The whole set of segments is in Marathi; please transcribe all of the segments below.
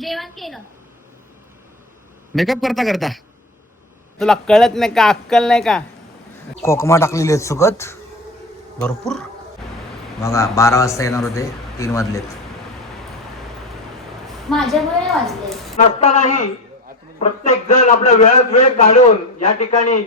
जेवण केलं. मेकअप करता करता तुला कळत नाही का? अक्कल नाही का? कोकमा टाकलेली आहेत सुकत भरपूर. बघा 12 वाजता येणार होते, 3 वाजलेत. माझ्यामुळे वाजले नसतानाही प्रत्येक जण आपल्या वेळात वेळ काढून या ठिकाणी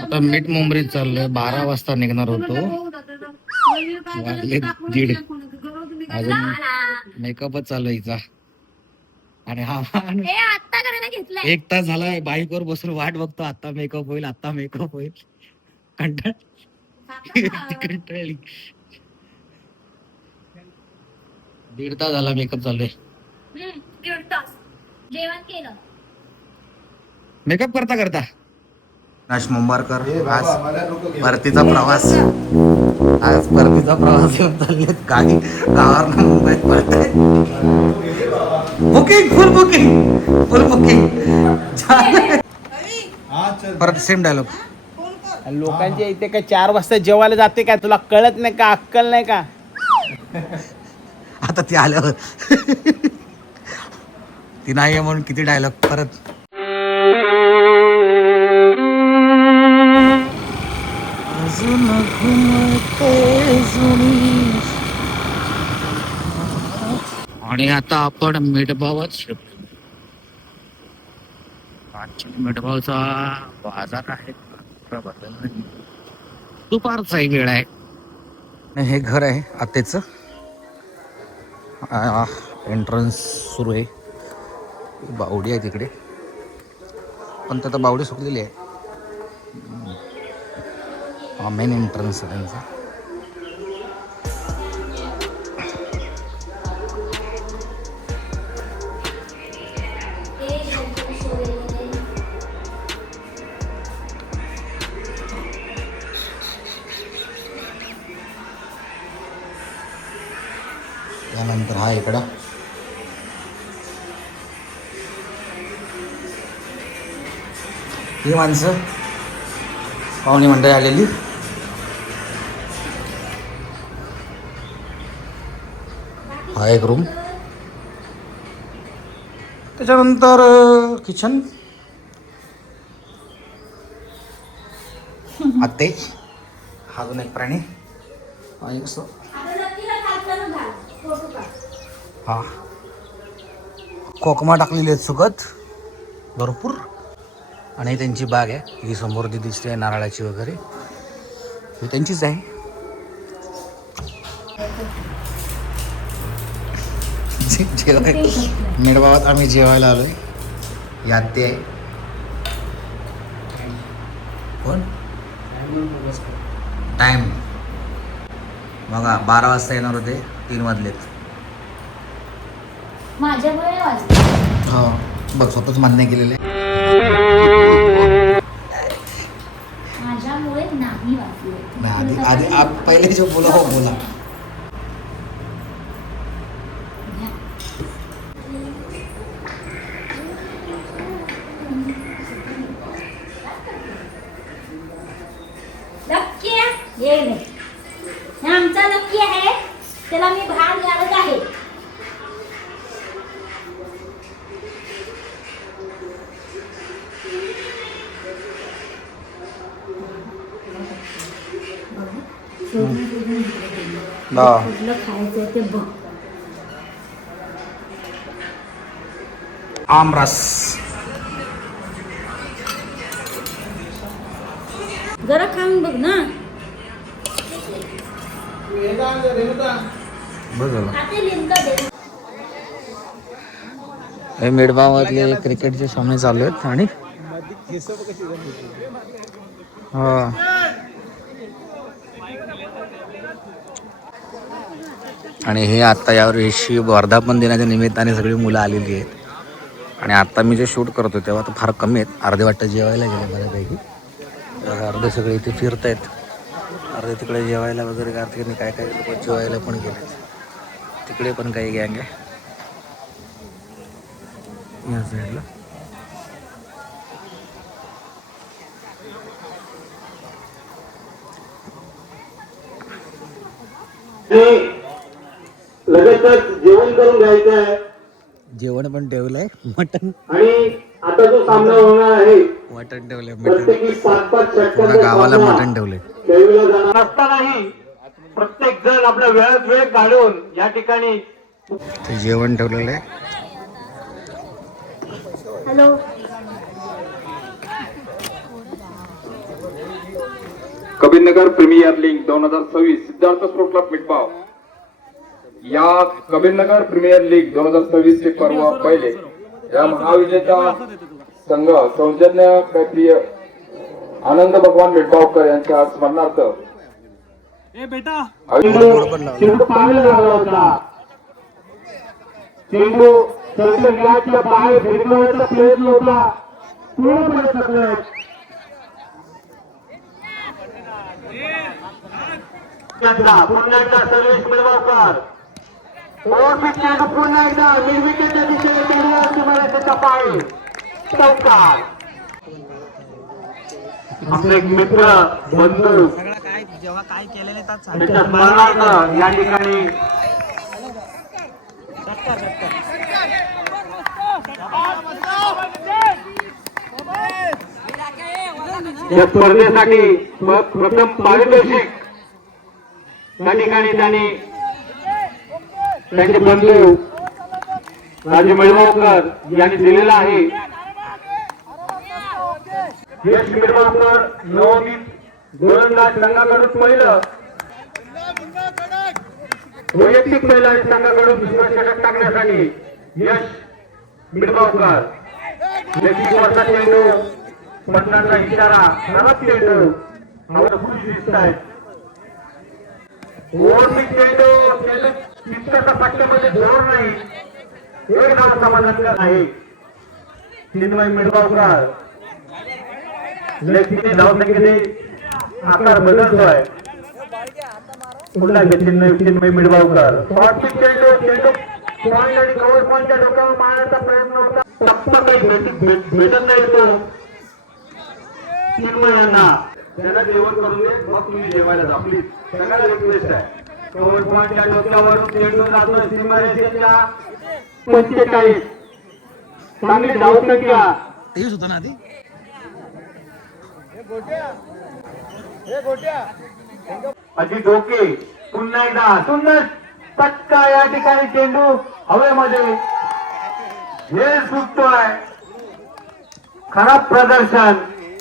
आता मीठ मुंबरीत चाललोय. 12 वाजता निघणार होतो, वाजले 1:30. अजून मेकअपच चालू आहे हिचा. आणि हा आत्ता करायला घेतलंय. 1 तास झालाय बाईक वर बसून वाट बघतो. आता मेकअप होईल, आता मेकअप होईल. कंटाळली. 1:30 तास झाला मेकअप चालू आहे. 1:30 तास जेवण केलं. मेकअप करता करता नाश मुंबारकर. आज परतीचा प्रवास. आज परतीचा प्रवास येऊन चाललेत. गाडी गावावर मुंबईत पडते. बुकिंग फुल बुकिंग. परत सेम डायलॉग. लोकांच्या इथे काय 4 वाजता जेवायला जाते काय? तुला कळत नाही का? अक्कल नाही का? आता ती आल्यावर ती नाही म्हणून किती डायलॉग परत. आणि आता आपण मिठभावच मिठभावचा बाजार आहे. दुपारचाही वेळ आहे. हे घर आहे आतेच. एंट्रन्स सुरू आहे. बावडी आहे तिकडे, पण आता बावडी सुकलेली आहे. हा मेन एंट्रन्स आहे त्यांचा. त्यानंतर हा इकडं ही माणसं पाहुणे मंडळी आलेली. हा एक रूम. त्याच्यानंतर किचन. आत्ते हा अजून एक प्राणी. हा कोकमा टाकलेली आहेत सुकत भरपूर. आणि त्यांची बाग आहे ही समोर ती दिसते नारळाची वगैरे, ही त्यांचीच आहे. मेडबावात आम्ही जेवायला आलोय. यात ते आहे कोण टाइम बघा 12 वाजता येणार होते, 3 वाजलेत. माझ्यामुळे वाजले. हो बघ स्वतःच मान्य केलेलं आहे. माझ्यामुळे नाही वाजले. नाही आधी आप पहिले जो बोला हो बोला. नक्की ये नाही. हा आमचा नक्की आहे, त्याला मी भाग घालत आहे. कुठलं खायचं ते बघ. आमरस जरा खाऊन बघ ना. आता लिंक दे. हे मेडबावातले क्रिकेटचे सामने चालू आहेत. आणि आणि हे आत्ता यावर्षी वर्धापन दिनाच्या निमित्ताने सगळी मुलं आलेली आहेत. आणि आत्ता मी जे शूट करतो तेव्हा तर फार कमी आहेत. अर्धे वाटतं जेवायला गेले बऱ्यापैकी. अर्धे सगळे इथे फिरत आहेत, अर्धे तिकडे जेवायला वगैरे. कार्तिकने काय काय लोक जेवायला पण गेले. तिकडे पण काही गँग आहे या साईडला. लगेचच जेवण करून घ्यायचं आहे जेवण पण ठेवलंय, मटन आणि आता जो सामना होणार आहे मटन ठेवलंय, प्रत्येकी 5-5 पूर्ण षटकांचा गावाला सामना मटन ठेवलंय. खेळविला जाणार असतानाही प्रत्येक जण आपल्या वेळात वेळ काढून या ठिकाणी ते जेवण ठेवलेलं आहे. Hello. Kabirnagar premier league 2026 Siddharth sport club मिटपाव या कबीरनगर प्रीमियर लीग 2026 चे पर्व पहिले या महाविजेता संघ सौजन्य क्षत्रिय आनंद भगवान मिटपावकर यांच्या स्मरणार्थ चेंडू पाहायला लागला होता. चेंडू नेटच्या बाहेर भिरकवण्याचा प्रयत्न होता, पूर्णपणे सकलेत. पुन्हा एकदा सर्वेश मिळवाकर ओव्हरपिच चेंडू पुन्हा एकदा निर्विकेटच्या दिशेने चेंडू पाय चौकार. आपले एक मित्र बंधू त्याच्या स्मरणार्थ या ठिकाणी या स्पर्धेसाठी प्रथम पारितोषिक या ठिकाणी त्यांनी त्यांचे बंधू राजू मिळवाकर यांनी दिलेला आहे. यश मिळवाकर नवोदित गोलंदाज संघाकडून पहिलं, वैयक्तिक महिला संघाकडून दुसरं षटक टाकण्यासाठी यश मिळवाकर. वरचा चेंडू पन्नासचा इशारा, खराब चेंडू आम्हाला खुश दिसत आहेत. ओव्हरपिच चेंडू तितकाचा पट्ट्यामध्ये जोर नाही, एक धाव समाधानकर आहे. चिन्मय मिळवाकर लेखीने धावसंख्येने आकार बदलतोय. पुन्हा चिन्मय मिळवाकर शॉर्टपिच चेंडू पॉइंट आणि कव्हर पॉइंटच्या डोक्यावर मारण्याचा प्रयत्न होता, टप्पा काही भेटत नाही तो चिन्मयांना. त्यांना जेवण करून दे, मग तुम्ही जेवायला जा प्लीज. सगळ्याला रिक्वेस्ट आहे. कव्हर पॉइंटच्या डोक्यावरून चेंडू जातोय सीमारेषेच्या 45. चांगली धावसंख्या तेच होतं ना आधी. अजी डोके पुन्हा एकदा सुंदर पटका. या ठिकाणी चेंडू हवेमध्ये हे सुटतोय. खराब प्रदर्शन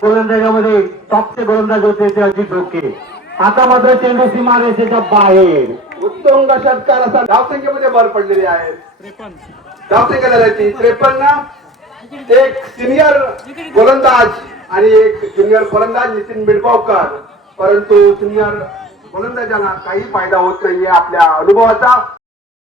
गोलंदाजामध्ये टॉपचे गोलंदाज होते ते अजित डोके. आता मात्र चेंडू सीमारेषेच्या बाहेर. उत्तुंग षटकार असा धावसंख्येमध्ये भर पडलेली आहे. धावसंख्या झाल्याची 53. एक सिनियर गोलंदाज आणि एक ज्युनियर फलंदाज नितीन मिडपावकर, परंतु सिनियर गोलंदाजाला काही फायदा होत नाहीये आपल्या अनुभवाचा.